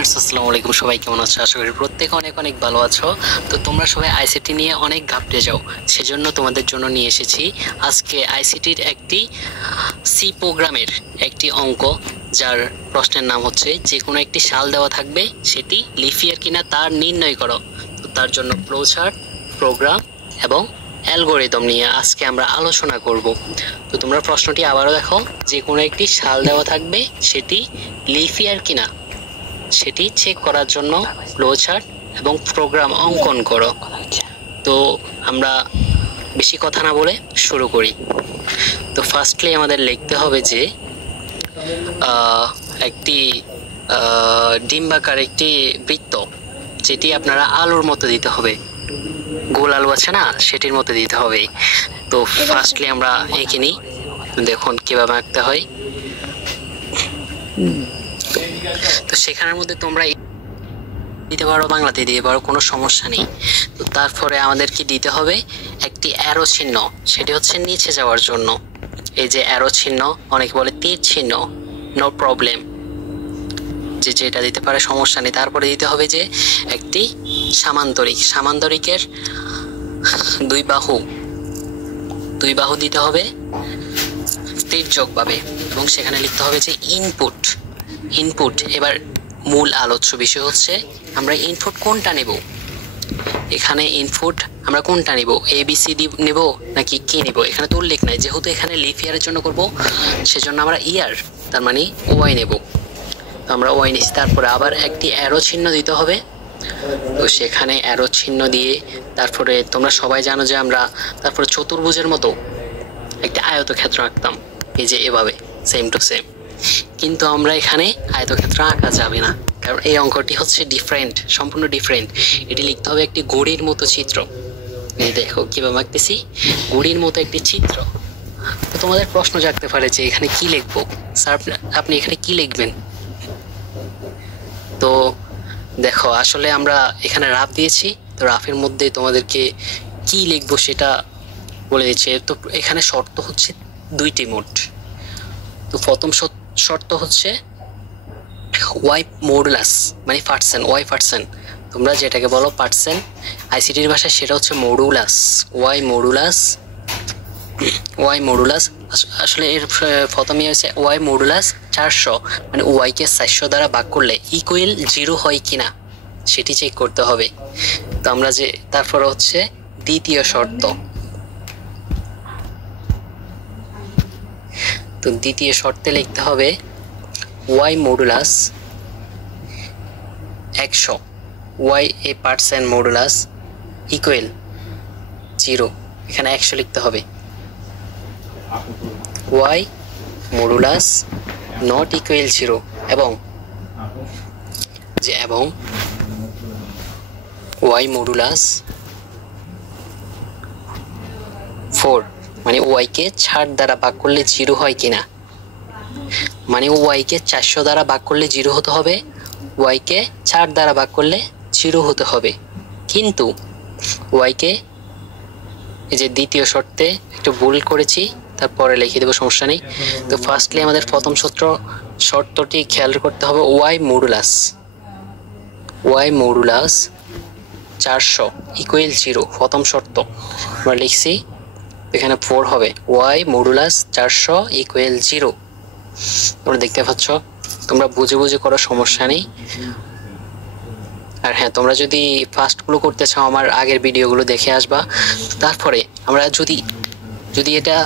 Viewers আসসালামু আলাইকুম, সবাই কেমন আছো? আশা করি প্রত্যেকে অনেক অনেক ভালো আছো। তো তোমরা সবাই আইসিটি নিয়ে অনেক ঘাবড়ে যাও, সেজন্য তোমাদের জন্য নিয়ে এসেছি আজকে আইসিটির একটি সি প্রোগ্রামের একটি অঙ্ক, যার প্রশ্নের নাম হচ্ছে যে কোনো একটি সাল দেওয়া থাকবে, সেটি লিফ ইয়ার কিনা তা নির্ণয় করো। তো তার জন্য ফ্লোচার্ট, প্রোগ্রাম এবং অ্যালগোরিদম নিয়ে আজকে আমরা আলোচনা করব। তো তোমরা প্রশ্নটি আবারও দেখো, যে কোনো একটি সাল দেওয়া থাকবে, সেটি লিফ ইয়ার কিনা সেটি চেক করার জন্য ফ্লোচার্ট এবং প্রোগ্রাম অঙ্কন করো। তো আমরা বেশি কথা না বলে শুরু করি। তো ফার্স্টলি আমাদের লিখতে হবে যে একটি ডিম্বাকার একটি বৃত্ত, যেটি আপনারা আলুর মতো দিতে হবে, গোল আলু আছে না, সেটির মতো দিতে হবে। তো ফার্স্টলি আমরা এঁকে নিই, দেখুন কিভাবে আঁকতে হয়। তো সেখানের মধ্যে তোমরা দিতে পারো, বাংলাতে দিতে পারো, কোনো সমস্যা নেই। তো তারপরে আমাদের কি দিতে হবে, একটি অ্যারো চিহ্ন, সেটি হচ্ছে নিচে যাওয়ার জন্য। এই যে অ্যারো চিহ্ন, অনেকে বলে তীর চিহ্ন, নো প্রবলেম, যে যেটা দিতে পারে সমস্যা নেই। তারপরে দিতে হবে যে একটি সামান্তরিক, সামান্তরিকের দুই বাহু দিতে হবে তির্যকভাবে, এবং সেখানে লিখতে হবে যে ইনপুট। এবার মূল আলোচ্য বিষয় হচ্ছে আমরা ইনপুট কোনটা নেব। এখানে ইনপুট আমরা কোনটা নেব, ABCD নেব নাকি কি নেব, এখানে তো উল্লেখ নাই। যেহেতু এখানে লিফ ইয়ারের জন্য করব, সেজন্য আমরা ইয়ার, তার মানে ওয়াই নেব। তো আমরা ওয়াই নিচ্ছি। তারপরে আবার একটি অ্যারো চিহ্ন দিতে হবে। তো সেখানে অ্যারো চিহ্ন দিয়ে তারপরে তোমরা সবাই জানো যে আমরা তারপরে চতুর্ভুজের মতো একটা আয়তক্ষেত্র আঁকতাম, এই যে এভাবে সেম টু সেম। কিন্তু আমরা এখানে আয়তক্ষেত্র আঁকা যাবে না, কারণ এই অঙ্কটি হচ্ছে ডিফারেন্ট, সম্পূর্ণ ডিফারেন্ট। এটি লিখতে হবে একটি ঘড়ির মতো চিত্র। এই দেখো কিভাবে আঁকতেছি, ঘড়ির মতো একটি চিত্র। তো তোমাদের প্রশ্ন জাগতে পারে যে এখানে কি লিখবো স্যার, আপনি এখানে কি লিখবেন? তো দেখো, আসলে আমরা এখানে রাফ দিয়েছি, তো রাফের মধ্যে তোমাদেরকে কি লিখবো সেটা বলে দিচ্ছে। তো এখানে শর্ত হচ্ছে দুইটি মোট। তো প্রথম শর্ত হচ্ছে ওয়াই মডুলাস, মানে পার্সেন্ট, ওয়াই পার্সেন্ট, তোমরা যেটাকে বলো পার্সেন্ট, আইসিটির ভাষায় সেটা হচ্ছে মডুলাস, ওয়াই মডুলাস। আসলে এর প্রথমে হচ্ছে ওয়াই মডুলাস 400, মানে ওয়াইকে 400 দ্বারা ভাগ করলে ইকুয়াল 0 হয় কিনা সেটি চেক করতে হবে। তো আমরা যে তারপর হচ্ছে দ্বিতীয় শর্ত, তো দ্বিতীয় শর্তে লিখতে হবে Y modulus 100, Y A percent modulus equal 0, এখানে 100 লিখতে হবে। ওয়াই মডুলাস নট ইকুয়াল 0, এবং ওয়াই মডুলাস 4, মানে ওয়াইকে 4 দ্বারা ভাগ করলে 0 হয় কিনা, মানে ওয়াইকে 400 দ্বারা ভাগ করলে 0 হতে হবে, ওয়াইকে 4 দ্বারা ভাগ করলে 0 হতে হবে। কিন্তু ওয়াইকে, এই যে দ্বিতীয় শর্তে একটু ভুল করেছি, তারপরে লিখে দেবো, সমস্যা নেই। তো ফার্স্টলি আমাদের প্রথম শর্তটি খেয়াল করতে হবে, ওয়াই মডুলাস 400 ইকুয়াল 0, প্রথম শর্ত আমরা লিখছি, এখানে 4 হবে, ওয়াই মডুলাস 400 ইকুয়াল 0। তোমরা দেখতে পাচ্ছ, তোমরা বুঝে বুঝে করো, সমস্যা নেই। আর হ্যাঁ, তোমরা যদি ফার্স্টগুলো করতে চাও আমার আগের ভিডিওগুলো দেখে আসবা। তারপরে আমরা যদি এটা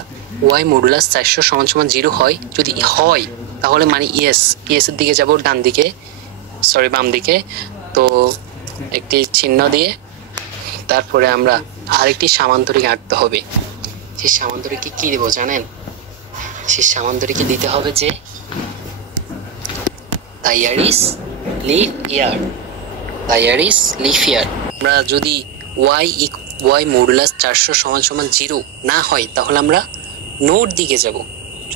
ওয়াই মডুলাস 400 সমান 0 হয়, যদি হয় তাহলে মানে ইয়েস এর দিকে যাব, বাম দিকে। তো একটি চিহ্ন দিয়ে তারপরে আমরা আরেকটি সামান্তরিক আঁকতে হবে। সেই সামান্তরিকে কি দেব জানেন? সেই সামান্তরিকে দিতে হবে যে তাইয়ারিস লিফ ইয়ার। আমরা যদি ওয়াই মডুলাস 400 সমান 0 না হয়, তাহলে আমরা নোট দিকে যাব,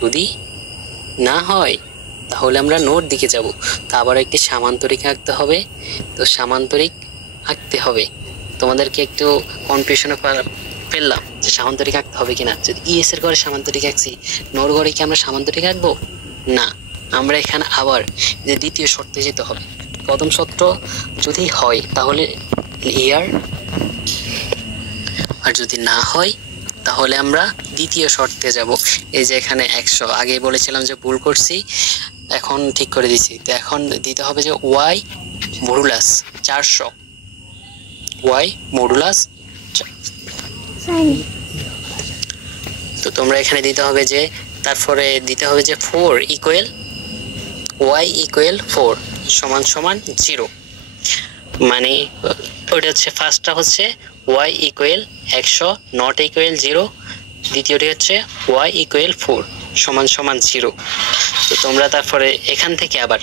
যদি না হয় তাহলে আমরা নোট দিকে যাব। তা আবার একটি সামান্তরিক আঁকতে হবে। তো সামান্তরিক আঁকতে হবে, তোমাদেরকে একটু কনফিউশনে ফেললাম যে সামান্তরিক আঁকতে হবে কিনা। যদি ইএস এর ঘরে সামান্তরিক আঁকছি, নোর ঘরে কি আমরা সামান্তরিক আঁকবো না? আমরা এখানে আবার যে দ্বিতীয় শর্তে যেতে হবে, প্রথম শর্ত যদি হয় তাহলে ইয়ার, আর যদি না হয় তাহলে আমরা দ্বিতীয় শর্তে যাব। এই যে এখানে 100, আগে বলেছিলাম যে ভুল করছি, এখন ঠিক করে দিছি। তো এখন দিতে হবে যে ওয়াই মডুলাস 400, ওয়াই মডুলাস। তো তোমরা এখানে দিতে হবে যে, তারপরে দিতে হবে যে 4 ইকুয়াল ওয়াই ইকুয়াল 4 সমান সমান 0, মানে ওটা হচ্ছে ফার্স্টটা হচ্ছে ওয়াই ইকুয়াল 100 নট ইকুয়াল 0, দ্বিতীয়টি হচ্ছে ওয়াই ইকুয়াল 4 সমান সমান 0। তো তোমরা তারপরে এখান থেকে আবার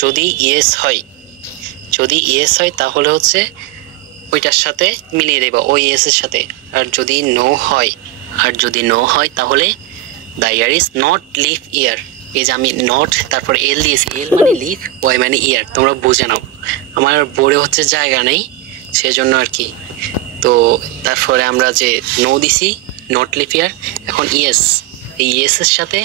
যদি ইয়েস হয়, যদি ইয়েস হয় তাহলে হচ্ছে ওইটার সাথে মিলিয়ে দেবা ওই ইয়েস এর সাথে, আর যদি নো হয়, আর যদি নো হয় তাহলে the year is not leap year. এই যে আমি নট তারপরে এল দিয়েছি, এল মানে লিভ, ওয়াই মানে ইয়ার, তোমরা বুঝে নাও, আমার বোর্ডে হচ্ছে জায়গা নেই সেজন্য আর কি। তো তারপরে আমরা যে নো দিছি নট লিভ ইয়ার, এখন ইয়েস, এই ইয়েস এর সাথে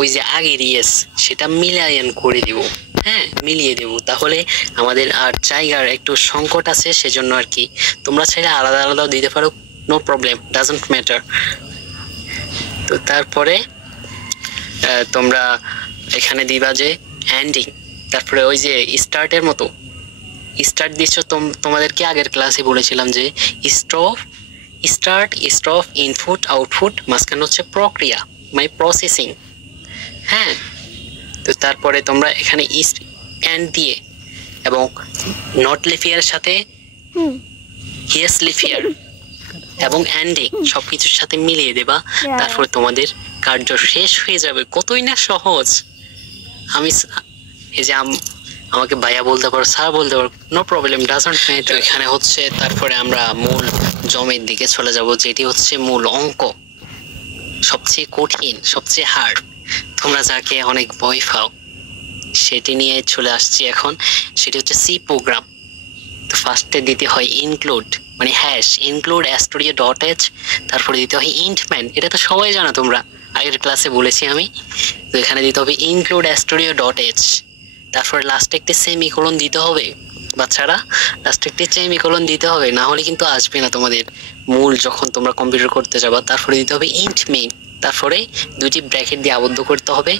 ওই যে আগের ইয়েস সেটা মিলায়ন করে দিব, হ্যাঁ মিলিয়ে দেব, তাহলে আমাদের আর জায়গার একটু সংকট আছে সেজন্য আর কি। তোমরা চাইলে আলাদা আলাদাও দিতে পারো, নো প্রবলেম, ডাজন্ট ম্যাটার। তো তারপরে তোমরা এখানে দিবা যে এন্ডিং, তারপরে ওই যে স্টার্টের মতো স্টার্ট দিচ্ছ, তোমাদেরকে আগের ক্লাসে বলেছিলাম যে স্টার্ট স্টপ ইনপুট আউটপুট, মাঝখানে হচ্ছে প্রক্রিয়া মানে প্রসেসিং, হ্যাঁ। তো তারপরে তোমরা এখানে এন্ড দিয়ে এবং নট লিফিয়ার সাথে ইয়েস লিফিয়ার এবং এন্ডিং সবকিছুর সাথে মিলিয়ে দেবা, তারপরে তোমাদের কার্য শেষ হয়ে যাবে। কতই না সহজ। আমি এই যে আমাকে ভাইয়া বলতে পারো, স্যার বলতে পারো, নো প্রবলেম, ডাজন্ট ম্যাটার। এখানে হচ্ছে তারপরে আমরা মূল জমের দিকে চলে যাব, যেটি হচ্ছে মূল অঙ্ক, সবচেয়ে কঠিন, সবচেয়ে হার্ড, তোমরা যাকে অনেক ভয় পাও, সেটি নিয়ে চলে আসছি এখন। সেটি হচ্ছে সি প্রোগ্রাম। তো ফার্স্টে দিতে হয় ইনক্লুড মানে hash, include studio dot H, তারপরে দিতে হয় ইন্টম্যান, এটা তো সবাই জানো, তোমরা আগের ক্লাসে বলেছি আমি। তো এখানে দিতে হবে ইনক্লুড স্টুডিও ডট এইচ, তারপরে লাস্টে একটি সেমিকোলন দিতে হবে বাচ্চারা, লাস্টে একটি সেমিকোলন দিতে হবে, না হলে কিন্তু আসবে না তোমাদের মূল যখন তোমরা কম্পিউটার করতে যাবা। তারপরে দিতে হবে ইন্ট মেইন, তারপরে দুটি ব্র্যাকেট দিয়ে আবদ্ধ করতে হবে,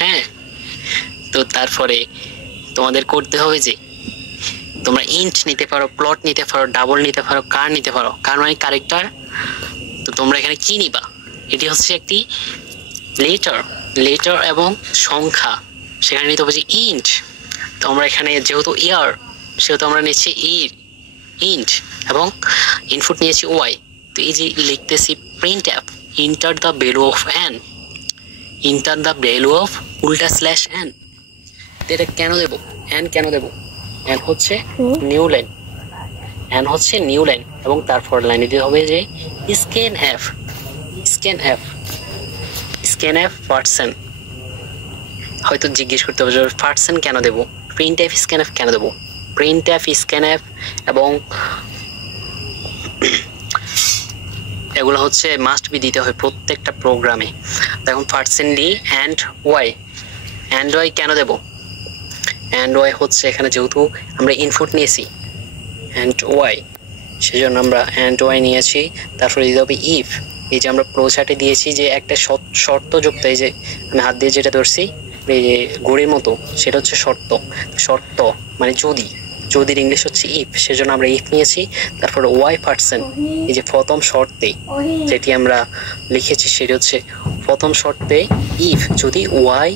হ্যাঁ। তো তারপরে তোমাদের করতে হবে যে তোমরা ইন্ট নিতে পারো, প্লট নিতে পারো, ডাবল নিতে পারো, কার নিতে পারো, কার মানে ক্যারেক্টার। তো তোমরা এখানে কি নিবা, এটি হচ্ছে একটি লেটার এবং সংখ্যা, সেখানে নিতে হবে যে ইন্ট। তো আমরা এখানে যেহেতু ইয়ার সেহেতু আমরা নিচ্ছি ইন্ট এবং ইনপুট নিয়েছি ওয়াই। তো এই যে লিখতেছি print app enter the value of N, enter the value of উল্টা স্ল্যাশ এন। এটা কেন দেবো, এন কেন দেবো, এন হচ্ছে নিউ লাইন, এন হচ্ছে নিউ লাইন, এবং তারপর লাইনে দিতে হবে যে স্ক্যান এফ পার্সেন্ট। হয়তো জিজ্ঞেস করতে হবে পার্সেন্ট কেন দেবো, প্রিন্ট এফ স্ক্যান এফ কেন দেবো, প্রিন্ট এফ স্ক্যান এফ এবং এগুলো হচ্ছে মাস্ট বি দিতে হয় প্রত্যেকটা প্রোগ্রামে। এখন পার্সেন্টলি অ্যান্ড ওয়াই কেন দেবো, অ্যান্ড ওয়াই হচ্ছে এখানে যেহেতু আমরা ইনপুট নিয়েছি অ্যান্ড ওয়াই, সেজন্য আমরা অ্যান্ড ওয়াই নিয়েছি। তারপরে দিতে হবে ইফ, এই যে আমরা প্রো চার্টে দিয়েছি যে একটা শর্ত যুক্ত, এই যে আমি হাত দিয়ে যেটা ধরছি এই যে ঘড়ির মতো, সেটা হচ্ছে শর্ত মানে যদির ইংলিশ হচ্ছে ইফ, সেজন্য আমরা ইফ নিয়েছি। তারপরে ওয়াই পার্সেন্ট, এই যে প্রথম শর্তে যেটি আমরা লিখেছি সেটি হচ্ছে প্রথম শর্তে ইফ যদি ওয়াই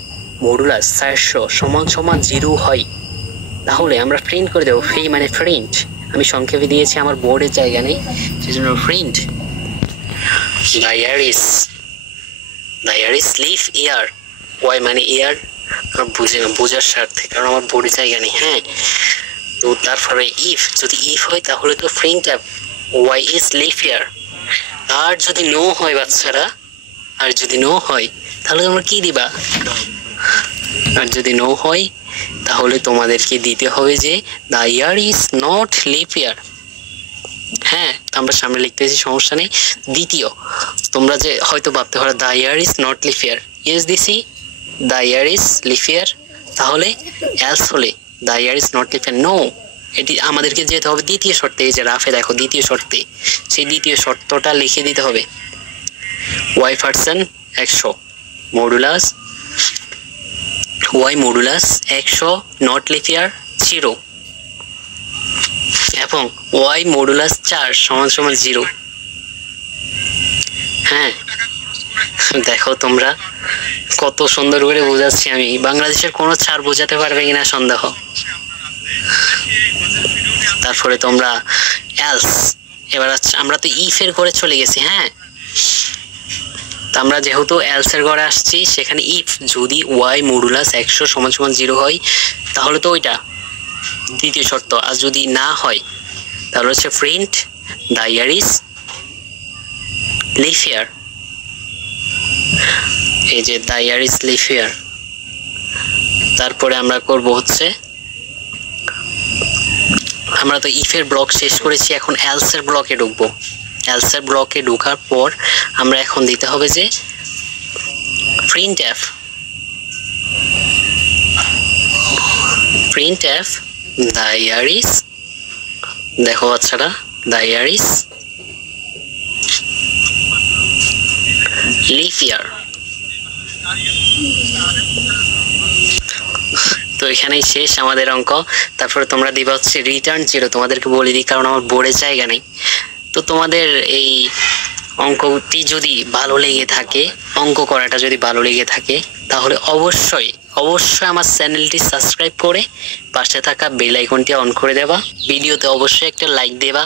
মডুলাস 400 সমান সমান 0 হয় তাহলে আমরা প্রিন্ট করে দেবো, ফ্রি মানে প্রিন্ট, আমি সংক্ষেপে দিয়েছি, আমার বোর্ডের জায়গা নেই সেজন্য print the year is leap year, Y মানে ইয়ার, বোঝার স্বার্থে, কারণ আমার বোর্ডের জায়গা নেই, হ্যাঁ। তো তারপরে যদি ইফ হয় তাহলে তো print app Y is leap year. আর যদি নো হয় বাচ্চারা, আর যদি নো হয় তাহলে তোমরা কি দিবা, আর যদি নো হয় তাহলে তোমাদেরকে দিতে হবে যে the year is not leap year, হ্যাঁ। আমরা সামনে লিখতেছি, সমস্যা নেই। দ্বিতীয়, তোমরা যে হয়তো ভাবতে পারো the year is not leap year, yes দিছি the year is leap year, তাহলে এলস হলে the year is not leap no, এটি আমাদেরকে যেতে হবে দ্বিতীয় শর্তে। এই যে রাফে দেখো দ্বিতীয় শর্তে, সেই দ্বিতীয় শর্তটা লিখে দিতে হবে। Y percent 100 modulus Y modulus 100 not leap year 0 এবং ওয়াই মডুলাস 4 সমান সমান 0। হ্যাঁ দেখো তোমরা কত সুন্দর করে বোঝাচ্ছি আমি, বাংলাদেশের কোনো ছাড় বোঝাতে পারবে কিনা সন্দেহ। তারপরে তোমরা এলস, এবার আমরা তো ইফের ঘরে চলে গেছি। হ্যাঁ আমরা যেহেতু এলস এর ঘরে আসছি, সেখানে ইফ যদি ওয়াই মডুলাস 100 সমান সমান 0 হয় তাহলে তো ওইটা দ্বিতীয় শর্ত, আর যদি না হয় তাহলে হচ্ছে print the year is leap year. এই যে the year is leap year. তারপরে আমরা করব হচ্ছে, আমরা তো ইফের ব্লক শেষ করেছি, এখন এলস এর ব্লকে ঢুকবো। এলস এর ব্লকে ঢোকার পর আমরা এখন দিতে হবে যে print F the year is, দেখো বাচ্চারা, দ্য ইয়ার ইজ লিভ ইয়ার। তো এখানেই শেষ আমাদের অঙ্ক। তারপরে তোমরা দিবা হচ্ছে রিটার্ন 0, তোমাদেরকে বলে দিই কারণ আমার বোর্ডে জায়গা নেই। তো তোমাদের এই অঙ্কটি যদি ভালো লেগে থাকে, অঙ্ক করাটা যদি ভালো লেগে থাকে, তাহলে অবশ্যই আমার চ্যানেলটি সাবস্ক্রাইব করে পাশে থাকা বেল আইকনটি অন করে দেবা। ভিডিওতে অবশ্যই একটা লাইক দেবা।